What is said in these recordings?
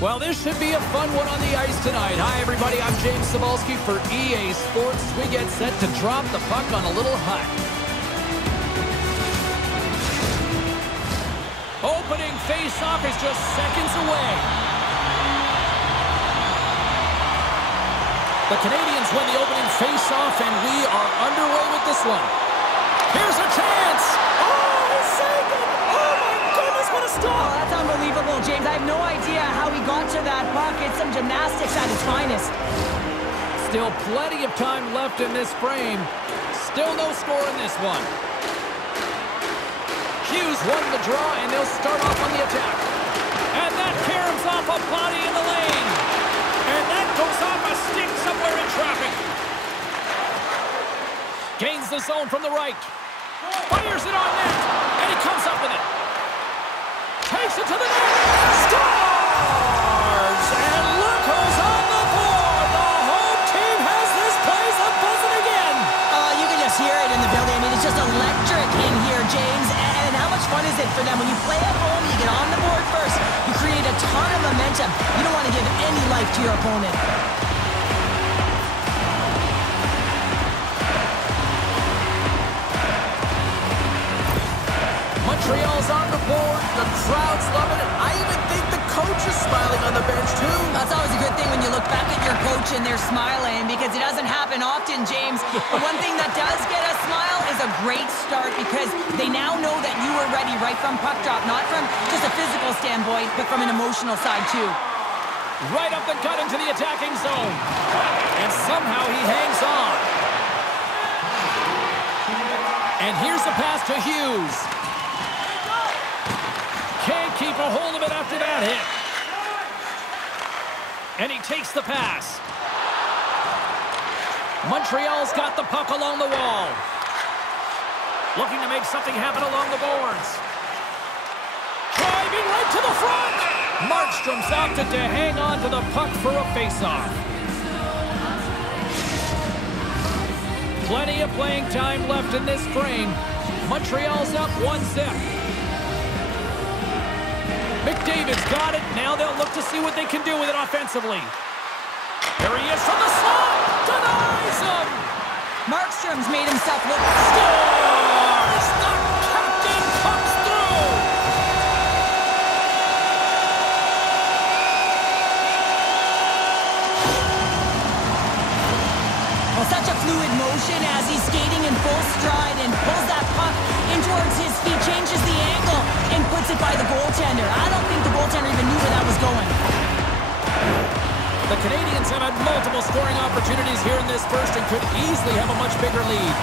Well, this should be a fun one on the ice tonight. Hi, everybody. I'm James Cebulski for EA Sports. We get set to drop the puck on a little hut. Opening face-off is just seconds away. The Canadians win the opening face-off, and we are underway with this one. Here's a chance. Oh, he's saving. Oh, my goodness, what a stop. Oh, that's unbelievable, James. I have no idea how he got to that puck. It's some gymnastics at its finest. Still plenty of time left in this frame. Still no score in this one. Hughes won the draw, and they'll start off on the attack. And that caroms off a body in the lane. And that goes off a stick somewhere in traffic. Gains the zone from the right. Fires it on net. And he comes up with it. Takes it to the net. Scores! And look who's on the board. The home team has this place a buzzing again. You can just hear it in the building. I mean, it's just electric in here, James. And how much fun is it for them? When you play at home, you get on the board first. You create a ton of momentum. You don't want to give any life to your opponent. Montreal's on the board. The crowd's loving it. I even think the coach is smiling on the bench, too. That's always a good thing when you look back at your coach and they're smiling, because it doesn't happen often, James. But one thing that does get a smile is a great start, because they now know that you were ready right from puck drop, not from just a physical standpoint, but from an emotional side, too. Right up the gut into the attacking zone. And somehow he hangs on. And here's the pass to Hughes. Can't keep a hold of it after that hit. And he takes the pass. Montreal's got the puck along the wall. Looking to make something happen along the boards. Driving right to the front. Markstrom's opted to hang on to the puck for a faceoff. Plenty of playing time left in this frame. Montreal's up 1-0. McDavid's got it. Now they'll look to see what they can do with it offensively. There he is from the slot. Denies him. Markstrom's made himself look... Scores! The captain comes through. Well, such a fluid motion as he's skating in full stride and pulls that puck in towards his feet, changes the angle, and puts it by the goaltender. I don't think the goaltender even knew where that was going. The Canadians have had multiple scoring opportunities here in this first and could easily have a much bigger lead.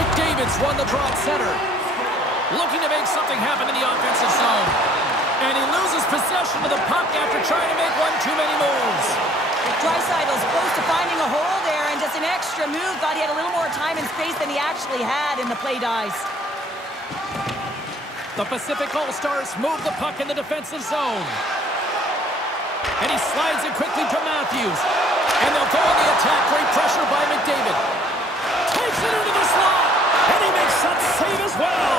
McDavid's won the draw at center. Looking to make something happen in the offensive zone. And he loses possession of the puck after trying to make one too many moves. Draisaitl's close to finding a hole there, and just an extra move. Thought he had a little more time and space than he actually had in the play dice. The Pacific All-Stars move the puck in the defensive zone. And he slides it quickly to Matthews. And they'll go on the attack. Great pressure by McDavid. Takes it into the slot. And he makes that save as well.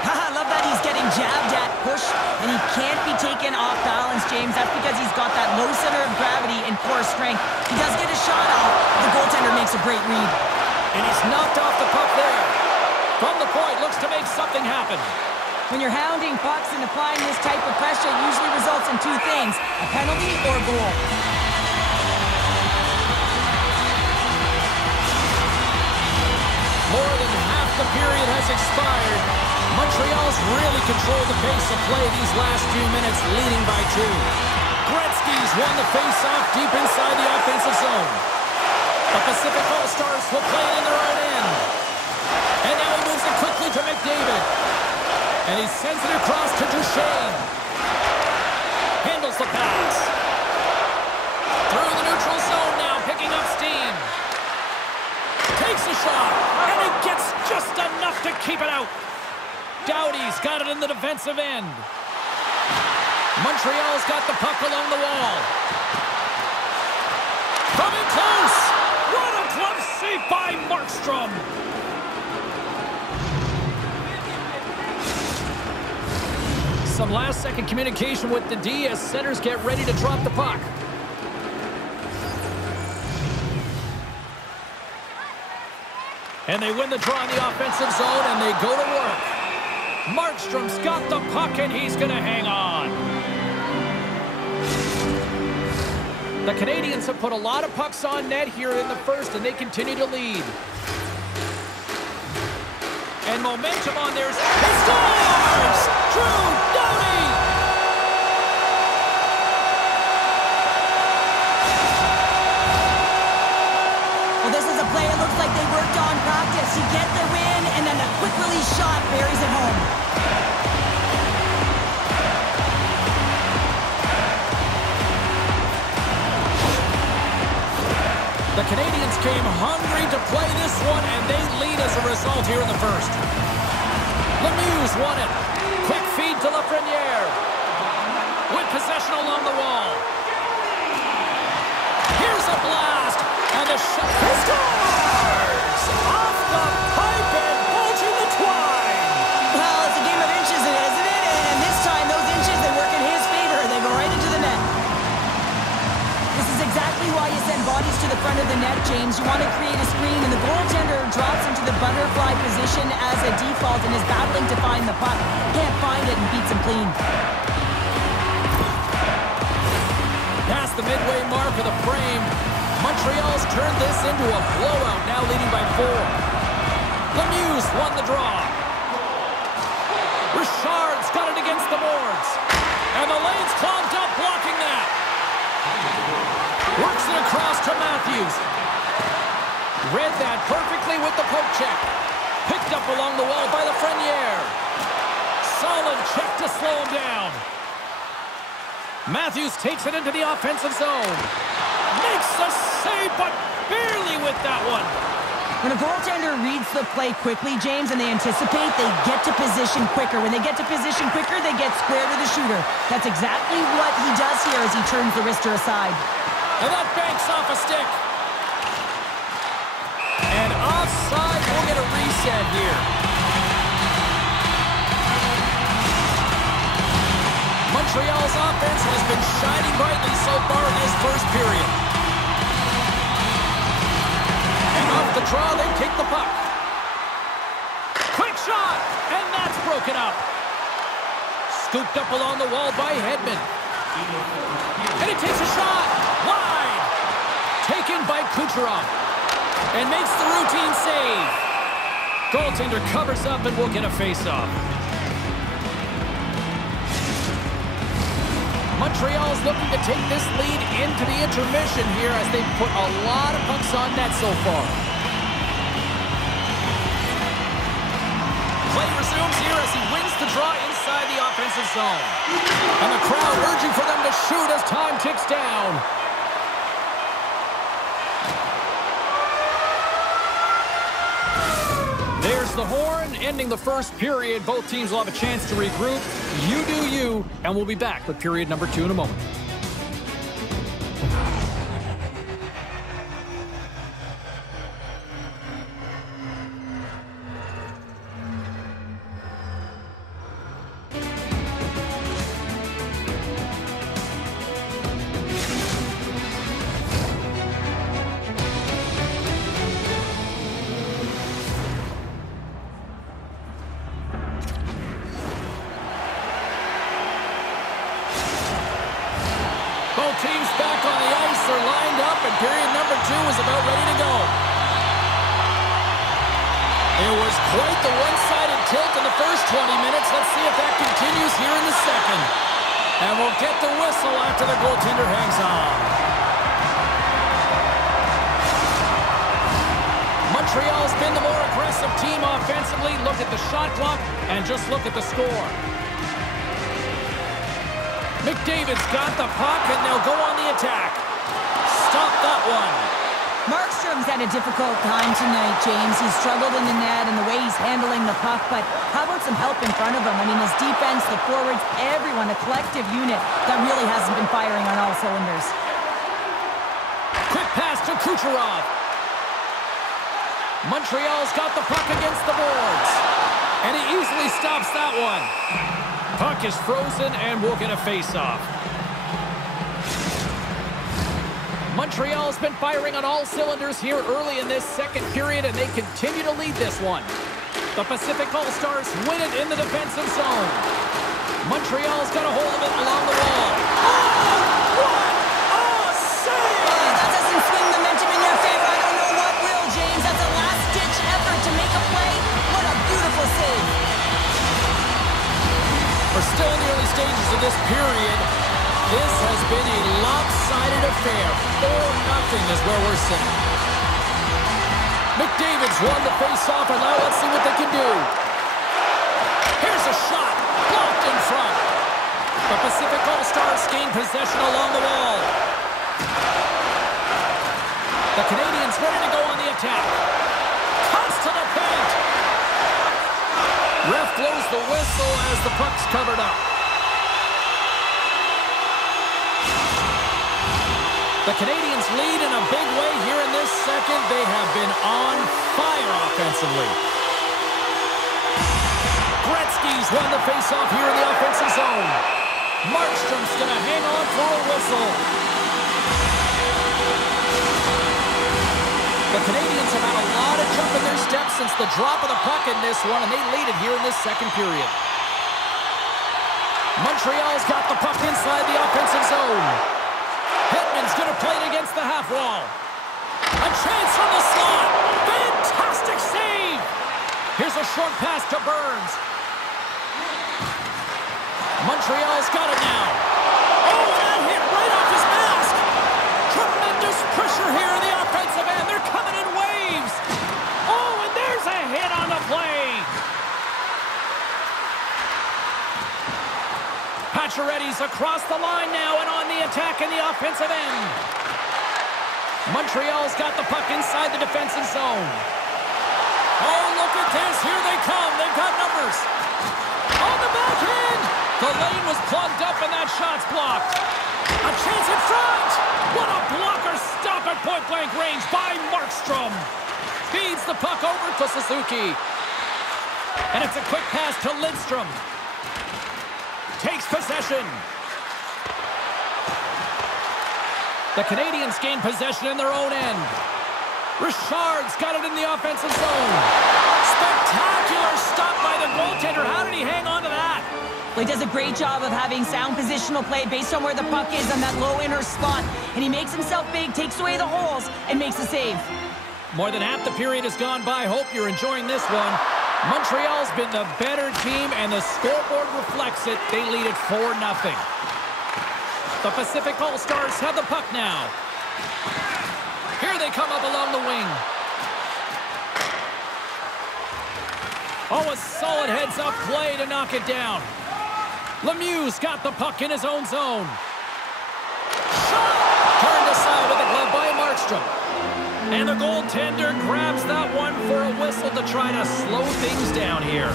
I love that he's getting jabbed at, pushed, and he can't be taken off balance, James. That's because he's got that low center of gravity and core strength. He does get a shot off. The goaltender makes a great read. And he's knocked off the puck there. From the point, looks to make something happen. When you're hounding pucks and applying this type of pressure, it usually results in two things: a penalty or a goal. More than half the period has expired. Montreal's really controlled the pace of play these last few minutes, leading by 2. Gretzky's won the face-off deep inside the offensive zone. The Pacific All-Stars will play it in their own end. And now he moves it quickly to McDavid. And he sends it across to Duchesne. Handles the pass. Through the neutral zone now, picking up steam. Takes a shot, and he gets just enough to keep it out. Doughty's got it in the defensive end. Montreal's got the puck along the wall. Coming close. What a glove save by Markstrom. Some last-second communication with the D as centers get ready to drop the puck. And they win the draw in the offensive zone, and they go to work. Markstrom's got the puck, and he's going to hang on. The Canadians have put a lot of pucks on net here in the first, and they continue to lead. And momentum on theirs. He scores! Drew Doughty! Well, this is a play it looks like they worked on practice. You get the win, and then a quick release shot buries it home. The Canadians came hungry to play this one, and they lead as a result here in the first. Lemieux won it. Quick feed to Lafreniere. With possession along the wall. Here's a blast, and the shot. He scores! Off the pipe and bulging the twine. Well, it's a game of inches, isn't it? And this time, those inches, they work in his favor. They go right into the net. This is exactly why you send bodies to the front of the net, James. You want to create a screen, and the goaltender drops into the butterfly position as a default and is battling to find the puck. Can't find it and beats him clean. Past the midway mark of the frame, Montreal's turned this into a blowout, now leading by 4. Lemieux won the draw. Richard's got it against the boards. And the lane's clogged up, blocking that. Works it across to Matthews. Read that perfectly with the poke check. Picked up along the wall by Lafreniere. Solid check to slow him down. Matthews takes it into the offensive zone. Makes the save, but barely with that one. When a goaltender reads the play quickly, James, and they anticipate, they get to position quicker. When they get to position quicker, they get square to the shooter. That's exactly what he does here as he turns the wrister aside. And that banks off a stick. And offside, we'll get a reset here. Montreal's offense has been shining brightly so far in this first period. And off the draw, they kick the puck. Quick shot, and that's broken up. Scooped up along the wall by Hedman. And he takes a shot. Wide. Taken by Kucherov. And makes the routine save. Goaltender covers up and will get a face-off. Montreal's looking to take this lead into the intermission here as they've put a lot of pucks on net so far. Play resumes here as he wins the draw inside the offensive zone. And the crowd urging for them to shoot as time ticks down. There's the horn, ending the first period. Both teams will have a chance to regroup. You do you, and we'll be back with period number 2 in a moment. Both teams back on the ice are lined up, and period number 2 is about ready to go. It was quite the one-sided tilt in the first 20 minutes. Let's see if that continues here in the second. And we'll get the whistle after the goaltender hangs on. Montreal's been the more aggressive team offensively. Look at the shot clock and just look at the score. McDavid's got the puck, and they'll go on the attack. Stop that one. Markstrom's had a difficult time tonight, James. He's struggled in the net and the way he's handling the puck, but how about some help in front of him? I mean, his defense, the forwards, everyone, a collective unit that really hasn't been firing on all cylinders. Quick pass to Kucherov. Montreal's got the puck against the boards, and he easily stops that one. Puck is frozen, and we'll get a face-off. Montreal's been firing on all cylinders here early in this second period, and they continue to lead this one. The Pacific All-Stars win it in the defensive zone. Montreal's got a hold of it along the wall. Oh, what a save! That doesn't swing momentum in your favor. I don't know what will, James. That's a last-ditch effort to make a play. What a beautiful save. We're still in the early stages of this period. This has been a lopsided affair. 4-0 is where we're sitting. McDavid's won the face-off, and now let's see what they can do. Here's a shot. Blocked in front. The Pacific All-Stars gain possession along the wall. The Canadians ready to go on the attack. Cuts to the paint. Ref blows the whistle as the puck's covered up. The Canadians lead in a big way here in this second. They have been on fire offensively. Gretzky's won the faceoff here in the offensive zone. Markstrom's going to hang on for a whistle. The Canadians have had a lot of jump in their steps since the drop of the puck in this one, and they lead it here in this second period. Montreal's got the puck inside the offensive zone. Bettman's going to play it against the half wall. A chance from the slot. Fantastic save. Here's a short pass to Burns. Montreal's got it now. Oh, that hit right off his mask. Tremendous pressure here in the offensive end. They're coming in waves. Oh, and there's a hit on the play. Pacioretty's across the line now and on the attack in the offensive end. Montreal's got the puck inside the defensive zone. Oh, look at this. Here they come. They've got numbers. On the backhand. The lane was plugged up and that shot's blocked. A chance in front. What a blocker stop at point-blank range by Markstrom. Feeds the puck over to Suzuki. And it's a quick pass to Lidstrom. Takes possession. The Canadians gain possession in their own end. Richard's got it in the offensive zone. Spectacular stop by the goaltender. How did he hang on to that? Well, he does a great job of having sound positional play based on where the puck is on that low inner spot. And he makes himself big, takes away the holes, and makes a save. More than half the period has gone by. Hope you're enjoying this one. Montreal's been the better team, and the scoreboard reflects it. They lead it 4-0. The Pacific All-Stars have the puck now. Here they come up along the wing. Oh, a solid heads-up play to knock it down. Lemieux's got the puck in his own zone. Shot! Turned aside with a glove by Markstrom. And the goaltender grabs that one for a whistle to try to slow things down here.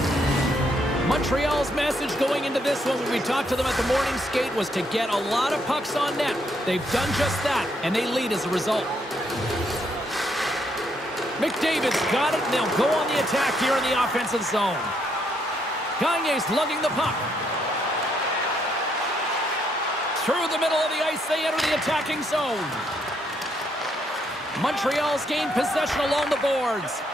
Montreal's message going into this one when we talked to them at the morning skate was to get a lot of pucks on net. They've done just that, and they lead as a result. McDavid's got it, and they'll go on the attack here in the offensive zone. Gagne's lugging the puck. Through the middle of the ice, they enter the attacking zone. Montreal's gained possession along the boards.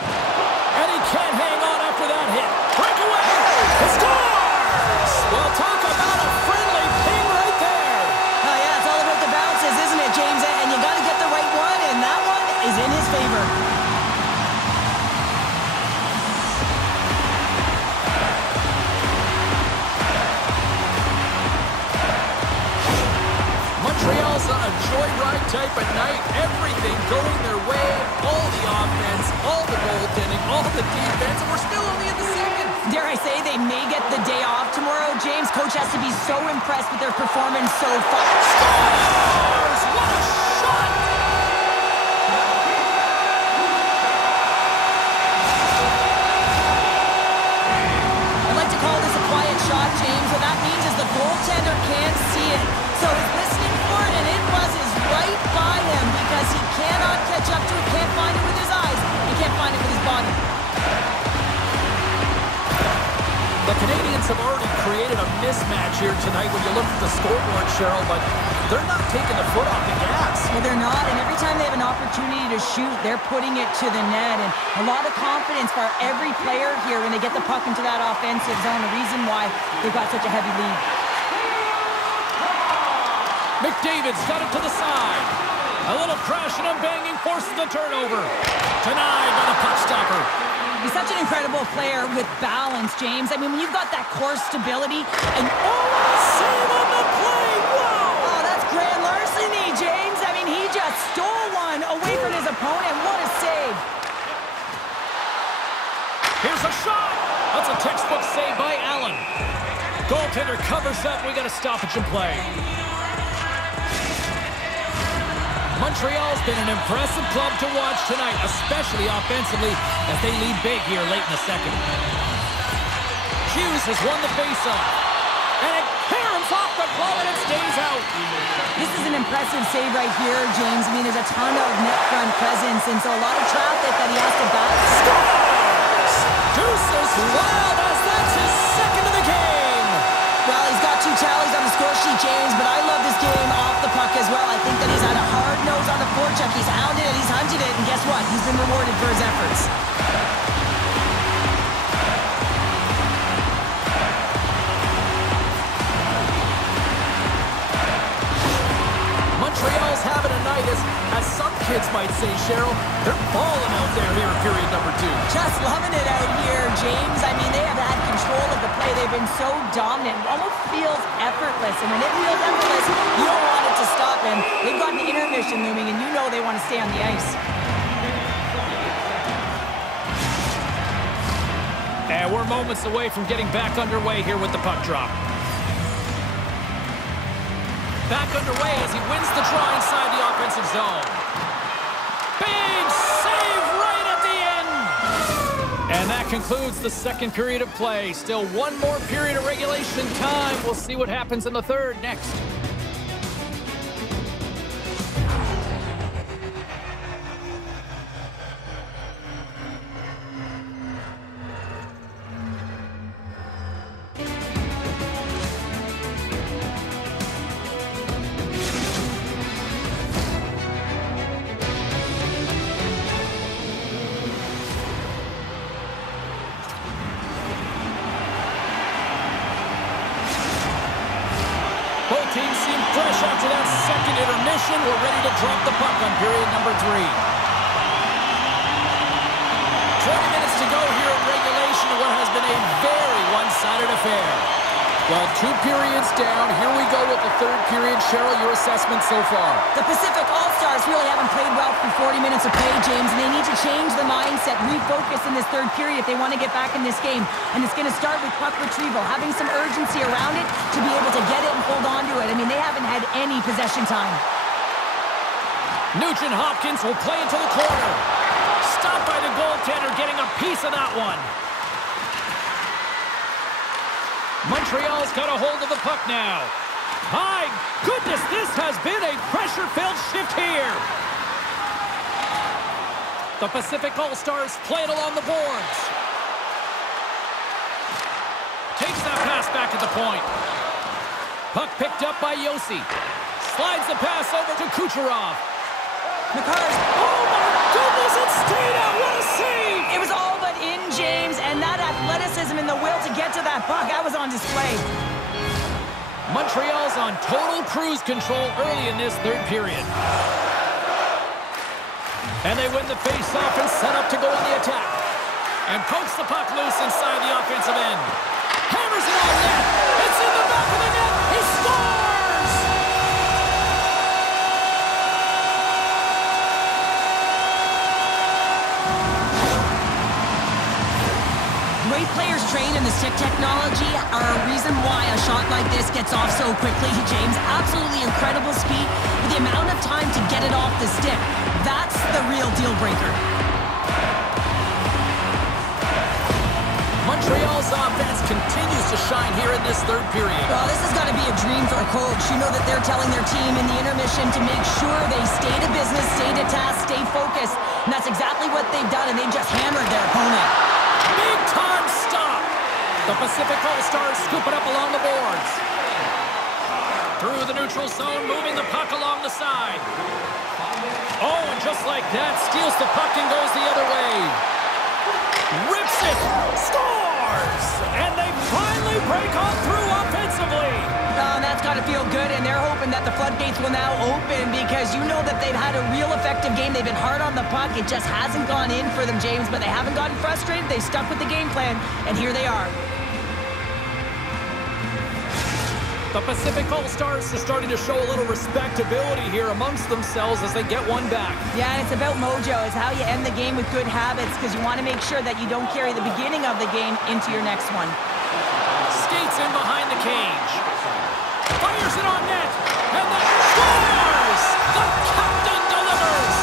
And he can't hang on after that hit. Breakaway! He scores! Well, talk about a friendly ping right there. Oh, yeah, it's all about the bounces, isn't it, James? And you got to get the right one, and that one is in his favor. Montreal's on a joyride type of night. Everything going their way. All the offense, all the goaltending, all the defense, and we're still only in the second. Dare I say they may get the day off tomorrow, James? Coach has to be so impressed with their performance so far. Scores! What a shot! I'd like to call this a quiet shot, James. What that means is the goaltender can't see it. So he's listening for it, and it buzzes right by him because he cannot catch up to it, can't find it with his eyes, he can't find it with his body. The Canadians have already created a mismatch here tonight when you look at the scoreboard, Cheryl, but they're not taking the foot off the gas. Well, they're not, and every time they have an opportunity to shoot, they're putting it to the net, and a lot of confidence for every player here when they get the puck into that offensive zone, the reason why they've got such a heavy lead. McDavid's got it to the side. A little crashing and banging forces the turnover. Denied by the puck stopper. He's such an incredible player with balance, James. I mean, when you've got that core stability and... Oh, save on the play! Wow! Oh, that's grand larceny, James. I mean, he just stole one away from his opponent. What a save. Here's a shot. That's a textbook save by Allen. Goaltender covers up. We got a stoppage in play. Montreal's been an impressive club to watch tonight, especially offensively, as they lead big here late in the second. Hughes has won the faceoff, and it caroms off the glove and it stays out. This is an impressive save right here, James. I mean, there's a ton of net front presence, and so a lot of traffic that he has to battle. Scores! Deuces wild as that's his second of the game. Well, he's got 2 tallies on the score sheet, James, but I love this game off the puck as well. I think that he's had a hard nose on the forecheck. He's hounded it, he's hunted it, and guess what? He's been rewarded for his efforts. Montreal's having a night, as some kids might say, Cheryl. They're balling out there here in period number 2. Just loving it out here, James. I mean, they have had control of the play. They've been so dominant. It almost feels effortless. And when it feels effortless, you don't want it to stop. And they've got an intermission looming, and you know they want to stay on the ice. And we're moments away from getting back underway here with the puck drop. Back underway as he wins the draw inside the offensive zone. Big save right at the end! And that concludes the second period of play. Still one more period of regulation time. We'll see what happens in the third next. Both teams seem fresh after that second intermission. We're ready to drop the puck on period number 3. 20 minutes to go here in regulation of what has been a very one-sided affair. Well, 2 periods down. Here we go with the third period. Cheryl, your assessment so far? The Pacific All-Stars really haven't played well for 40 minutes of play, James, and they need to change the mindset, refocus in this third period if they want to get back in this game. And it's going to start with puck retrieval, having some urgency around it to be able to get it and hold on to it. I mean, they haven't had any possession time. Nugent Hopkins will play into the corner. Stopped by the goaltender, getting a piece of that one. Montreal's got a hold of the puck now. My goodness, this has been a pressure-filled shift here. The Pacific All-Stars play it along the boards. Takes that pass back at the point. Puck picked up by Yossi. Slides the pass over to Kucherov. McCarr's... Oh my goodness, it stayed out. What a save! It was all but in, James, and that athleticism and the will to get to that puck, that was on display. Montreal's on total cruise control early in this third period. And they win the face-off and set up to go on the attack. And pokes the puck loose inside the offensive end. Hammers it on net. It's in the back of the net. He scores! Great players trained in this stick technology are a reason why a shot like this gets off so quickly, James. Absolutely incredible speed with the amount of time to get it off the stick. That's the real deal breaker. Montreal's offense continues to shine here in this third period. Well, this has got to be a dream for a coach. You know that they're telling their team in the intermission to make sure they stay to business, stay to task, stay focused. And that's exactly what they've done, and they've just hammered their opponent. Big time stop. The Pacific All-Stars scoop it up along the boards. Through the neutral zone, moving the puck along the side. Oh, and just like that, steals the puck and goes the other way. Rips it, scores! And they finally break on through offensively. Oh, that's got to feel good, and they're hoping that the floodgates will now open because you know that they've had a real effective game. They've been hard on the puck. It just hasn't gone in for them, James, but they haven't gotten frustrated. They stuck with the game plan, and here they are. The Pacific All-Stars are starting to show a little respectability here amongst themselves as they get one back. Yeah, it's about mojo. It's how you end the game with good habits because you want to make sure that you don't carry the beginning of the game into your next one. Skates in behind the cage. Fires it on net. And then scores! The captain delivers!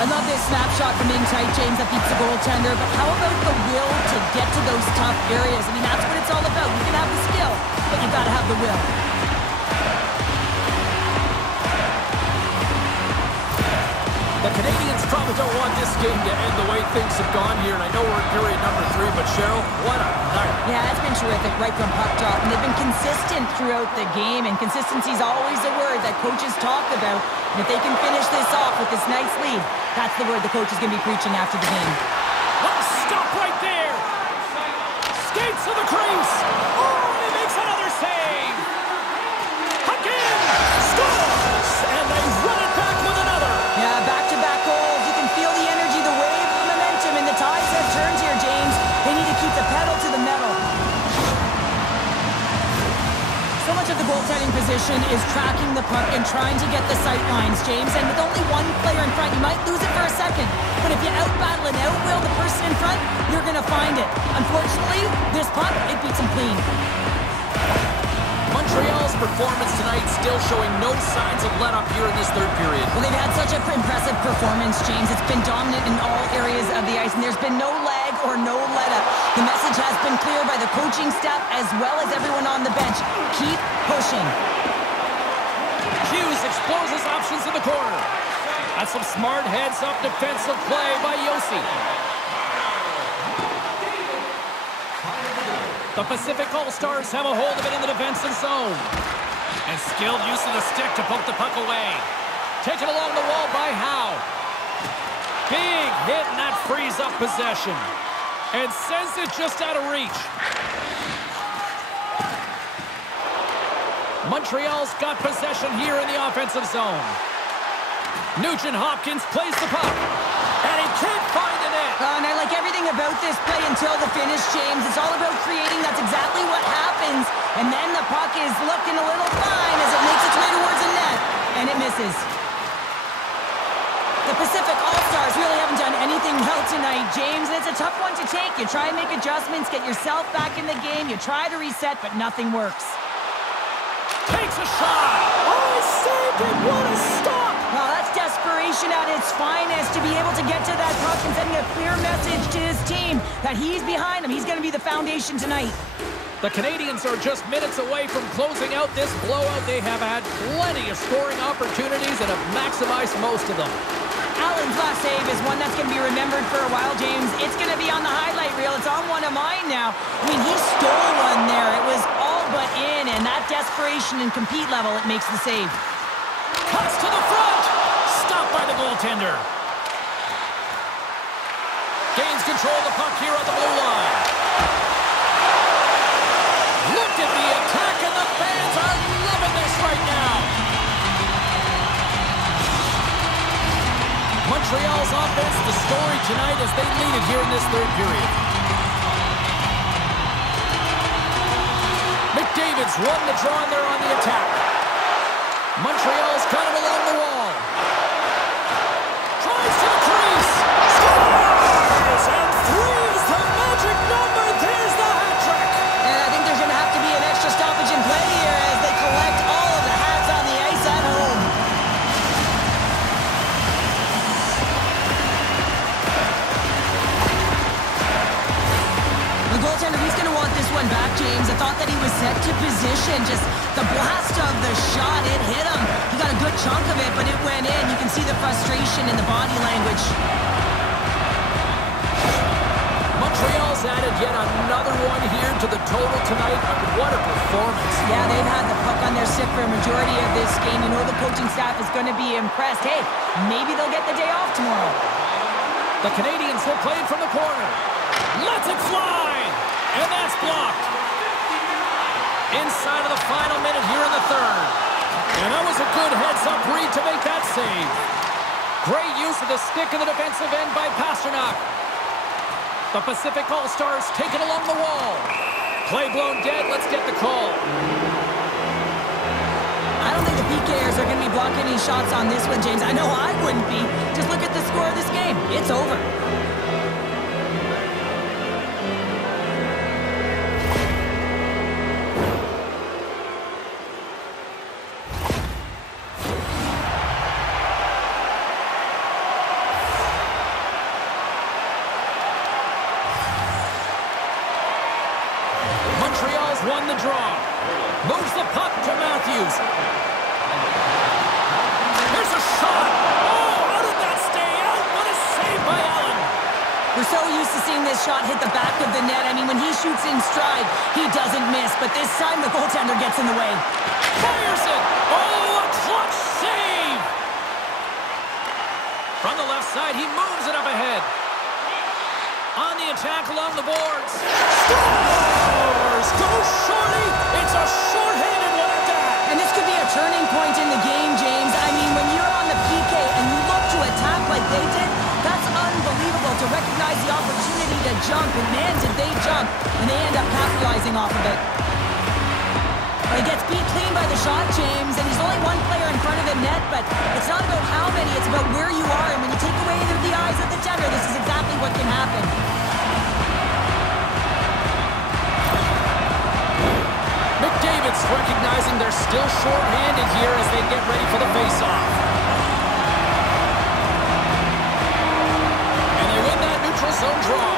I love this snapshot from in tight, James, that beats the goaltender, but how about the will to get to those tough areas? I mean, that's what it's all about. You can have the skill, but you got to have the will. The Canadians probably don't want this game to end the way things have gone here, and I know we're in period number 3, but Cheryl, what a night. Yeah, it's been terrific right from puck drop, and they've been consistent throughout the game, and consistency is always a word that coaches talk about. And if they can finish this off with this nice lead, that's the word the coach is going to be preaching after the game. Oh, stop right there! Skates to the crease! Oh, and he makes another save! Again! Scores! And they run it back with another! Yeah, back-to-back goals. You can feel the energy, the wave, the momentum, and the tides have turned here, James. They need to keep the pedal to the metal. So much of the goaltending position is tracking the puck and trying to get the sight lines, James. And with only one player in front, you might lose it for a second. But if you out-battle and out-will the person in front, you're going to find it. Unfortunately, this puck, it beats him clean. Montreal's performance tonight still showing no signs of let-up here in this third period. Well, they've had such an impressive performance, James. It's been dominant in all areas of the ice, and there's been no lag or no let-up. The message has been clear by the coaching staff as well as everyone on the bench. Keep pushing. Hughes explores his options in the corner. That's some smart heads-up defensive play by Yossi. The Pacific All-Stars have a hold of it in the defensive zone. And skilled use of the stick to poke the puck away. Taken along the wall by Howe. Big hit, and that frees up possession. And sends it just out of reach. Montreal's got possession here in the offensive zone. Nugent-Hopkins plays the puck. And he can't find the net. And I like everything about this play until the finish, James. It's all about creating. That's exactly what happens. And then the puck is looking a little fine as it makes its way towards the net. And it misses. The Pacific All-Stars really haven't done anything well tonight, James. And it's a tough one to take. You try and make adjustments, get yourself back in the game. You try to reset, but nothing works. Takes a shot. Oh, he saved it. What a stop. Well, that's desperation at its finest to be able to get to that puck and sending a clear message to his team that he's behind him. He's going to be the foundation tonight. The Canadians are just minutes away from closing out this blowout. They have had plenty of scoring opportunities and have maximized most of them. Allen's last save is one that's going to be remembered for a while, James. It's going to be on the highlight reel. It's on one of mine now. I mean, he stole one there. It was all but in, and that desperation and compete level, it makes the save. Cuts to the front. Stopped by the goaltender. Gains control of the puck here on the blue line. Look at the attack, and the fans are loving this right now. Montreal's offense, the story tonight as they lead it here in this third period. McDavid's won the draw, and they're on the attack. Montreal's got it along the wall. Tries to the crease. Scores! And 3 is the magic number. There's the hat trick. And I think there's going to have to be an extra stoppage in play here as they collect all of the hats on the ice at home. The goaltender, he's going to want this one back, James. I thought that he was set to position. Just the blast of the shot, it hit him. He got a good chunk of it, but it went in. You can see the frustration in the body language. Montreal's added yet another one here to the total tonight. What a performance. Yeah, they've had the puck on their stick for a majority of this game. You know the coaching staff is going to be impressed. Hey, maybe they'll get the day off tomorrow. The Canadians will play it from the corner. Lets it fly! And that's blocked. Inside of the final minute here in the third. And that was a good heads-up read to make that save. Great use of the stick in the defensive end by Pasternak. The Pacific All-Stars take it along the wall. Play blown dead. Let's get the call. I don't think the PKers are going to be blocking any shots on this one, James. I know I wouldn't be. Just look at the score of this game. It's over. Montreal's won the draw. Moves the puck to Matthews. There's a shot. Oh, how did that stay out? What a save by Allen. We're so used to seeing this shot hit the back of the net. I mean, when he shoots in stride, he doesn't miss. But this time, the goaltender gets in the way. Fires it. Oh, a clutch save. From the left side, he moves it up ahead. On the attack along the boards. Scores! Go Shorty! It's a short-handed one at that. And this could be a turning point in the game, James. I mean, when you're on the PK and you look to attack like they did, that's unbelievable to recognize the opportunity to jump. And man, did they jump. And they end up capitalizing off of it. Well, he gets beat clean by the shot, James. And he's only one player in front of the net. But it's not about how many, it's about where you are. And when you take away the eyes of the tender, this is exactly what can happen. McDavid's recognizing they're still short-handed here as they get ready for the face-off. And they win that neutral zone draw.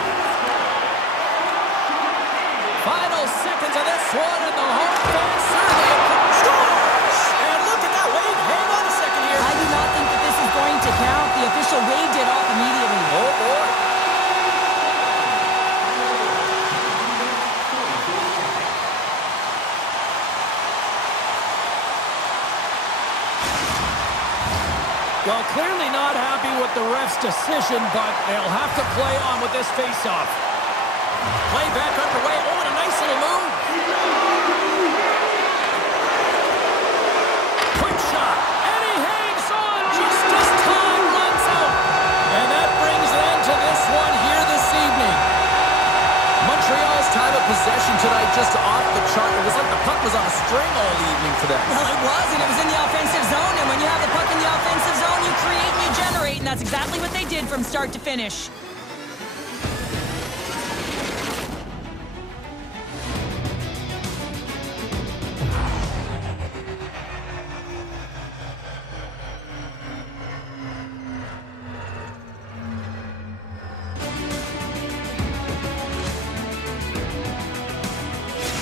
Final seconds of this one, and the home fans certainly scores! And look at that wave. Hang on a second here. I do not think that this is going to count. The official waved it off immediately. Oh, boy. Well, clearly not happy with the ref's decision, but they'll have to play on with this face-off. Play back underway. Oh, and a nice little move. Quick shot. And he hangs on just as time runs out. And that brings an end to this one here this evening. Montreal's time of possession tonight just off the chart. It was like the puck was on a string all evening for them. Well, it was, and it was in the offensive zone. And when you have the puck in the offensive zone, you create and you generate, and that's exactly what they did from start to finish.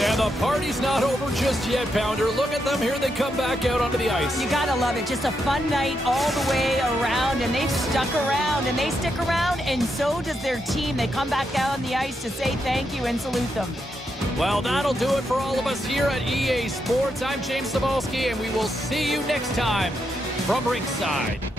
And the party's not over just yet, Pounder. Look at them. Here they come back out onto the ice. You gotta love it. Just a fun night all the way around, and they've stuck around, and they stick around, and so does their team. They come back out on the ice to say thank you and salute them. Well, that'll do it for all of us here at EA Sports. I'm James Cebulski, and we will see you next time from ringside.